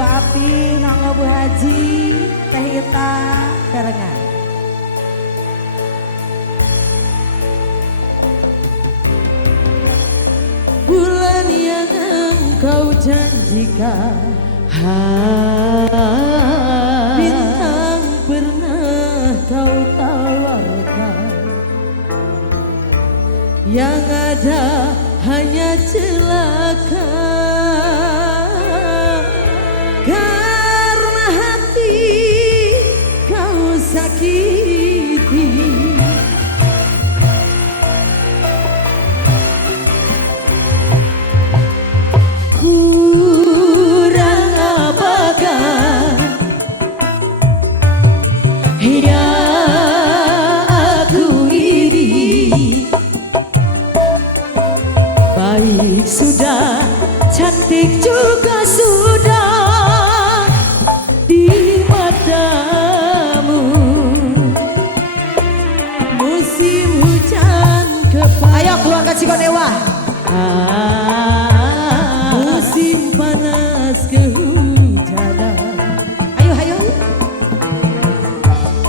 Nganggo api, nganggo Bu Haji, Teh Ita, barengan. Bulan yang engkau janjikan, bintang pernah kau tawarkan, yang ada hanya celaka. Karena hati kau sakiti, kurang apakah yang aku ini. Baik sudah, cantik juga sudah di matamu. Musim hujan kepada, ayo keluarga Cigonewa. Musim panas kehujanan, ayo ayo.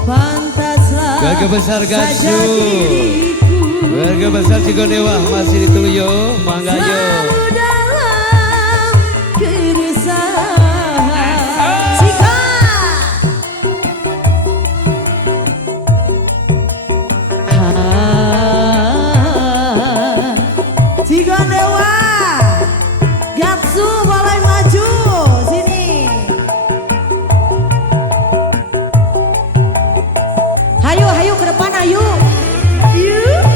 Pantaslah keluarga besar saja Gansu, diriku, keluarga besar Cigonewa masih ditunggu yo, mangga yo. selalu dalam keresahan. Cika Cigonewa, Gatsu boleh maju sini. Hayu hayu ke depan, ayo.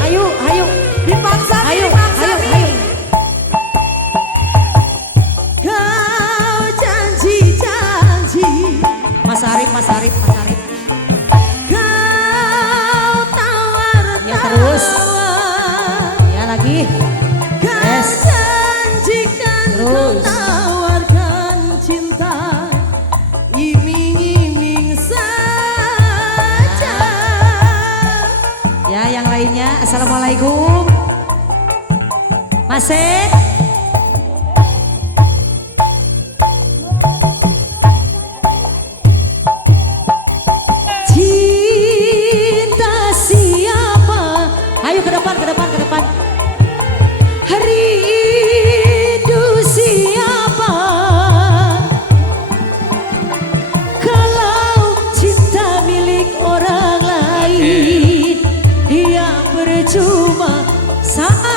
Ayo ayo dipaksa, ayo dipaksa, ayo ayo. Kau janji-janji, Mas Arif, Mas Arif, Mas Arif. Kau tawar-tawar, ya terus, ya lagi. Kau janjikan, kau tawarkan cinta, iming-iming saja. Ya yang lainnya, assalamualaikum. Masih. Cinta siapa? Ayo ke depan, ke depan, ke depan. Rindu siapa? Kalau cinta milik orang lain, yang percuma saja.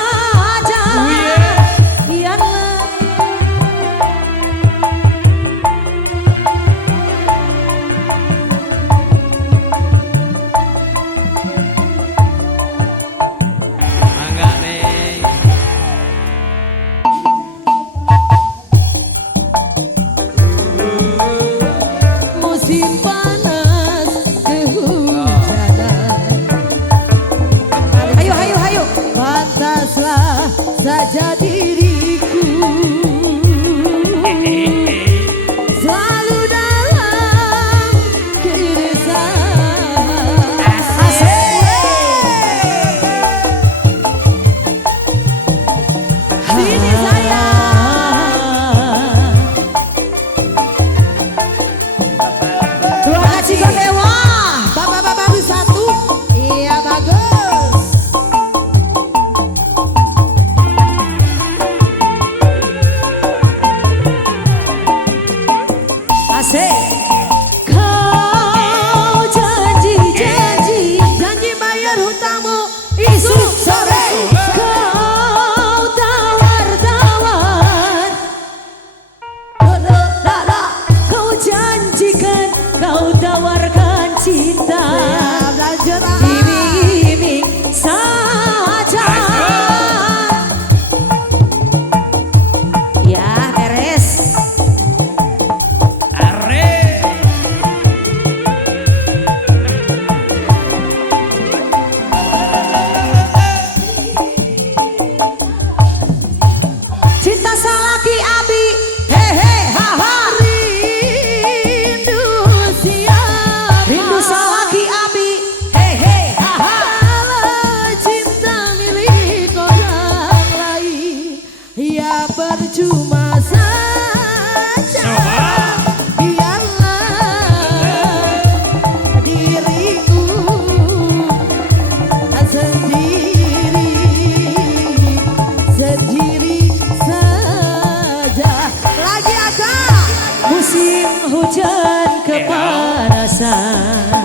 Musim hujan kepanasan,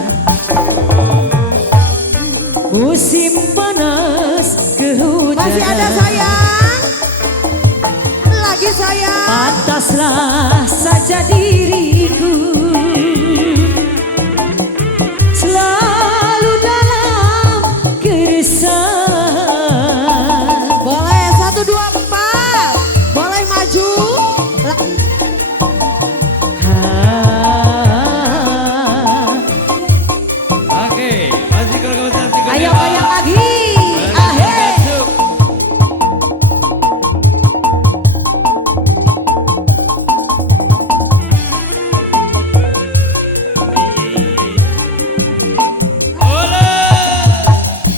musim panas kehujanan. Masih ada sayang, lagi sayang. Pantaslah saja diriku selalu dalam keresahan. Boleh 1, 2, 4. Boleh maju. Oke, masih kalau besar Cigonewa. Ayo goyang lagi. Ahe. Masuk.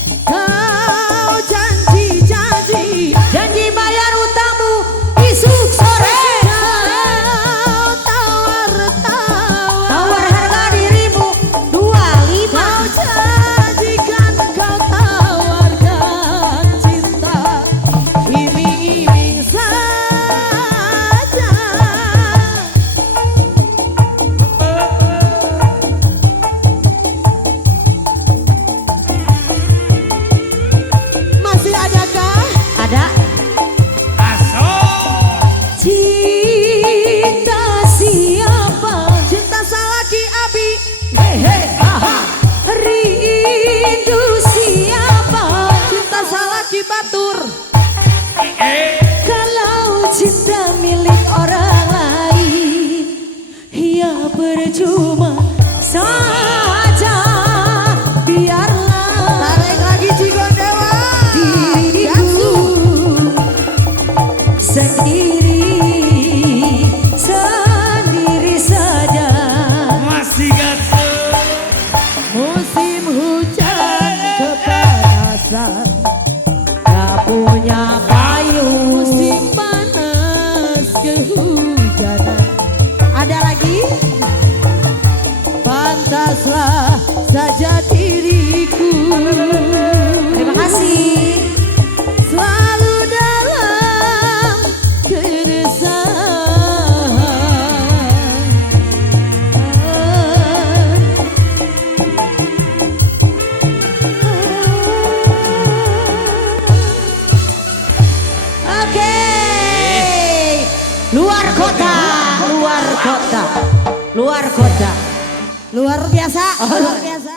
Kau janji-janji, Janji bayar utangmu isuk sore. kau tawar-tawar. Tawar harga dirimu 25. Kau janjikan kau tawarkan cinta, iming-iming saja. Masih adakah? Ada Asok. cinta siapa? Cinta salaki abi, Hehe, aha. Rindu siapa? cinta salaki batur. Kalau cinta milik orang lain, ya percuma saja. Biarlah Tarik lagi Cigonewa. diriku sendiri saja. Masih gasuk. Musim hujan kepanasan, Gak punya payung. musim panas kehujanan. Ada lagi? Pantaslah saja diriku Terima kasih. selalu dalam keresahan. Oke, luar kota, luar kota, luar kota. Luar biasa, luar biasa.